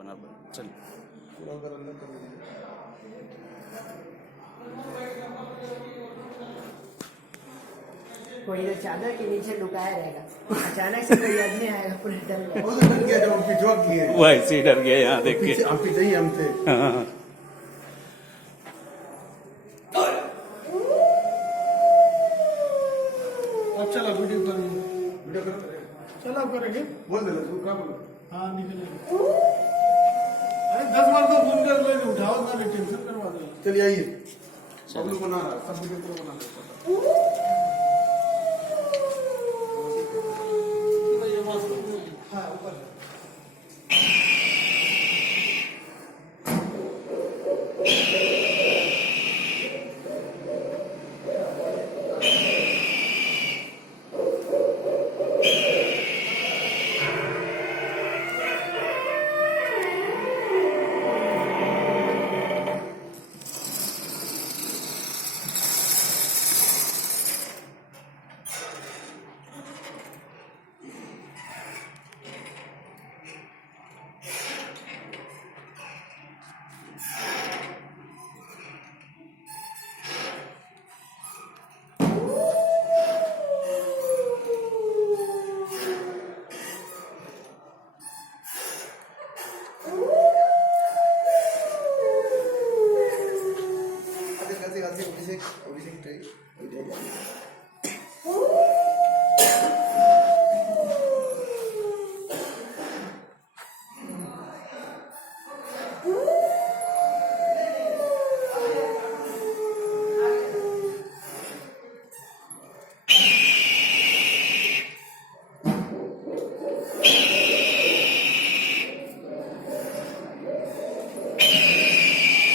बना चल। कोई इधर चादर के नीचे लुकाया रहेगा, अचानक से कोई आदमी आएगा, पूरा डर जाएगा। वो तो डर गया जब हम पिछवा किए, वो ऐसे ही डर गया यहाँ देख के। हम पीछे ही हम थे। हाँ। अब चला वीडियो कर, वीडियो करो, चला करेंगे। बोल दे तू क्या बोल। हाँ निकलेंगे। अरे 10 बार तो फोन कर ले, उठाओ ना, टेंशन करवा दो। चलिए आइए, सब लोग बना रहा है, सब वीडियो को बना रहा है। हाँ ऊपर है। अभिषेक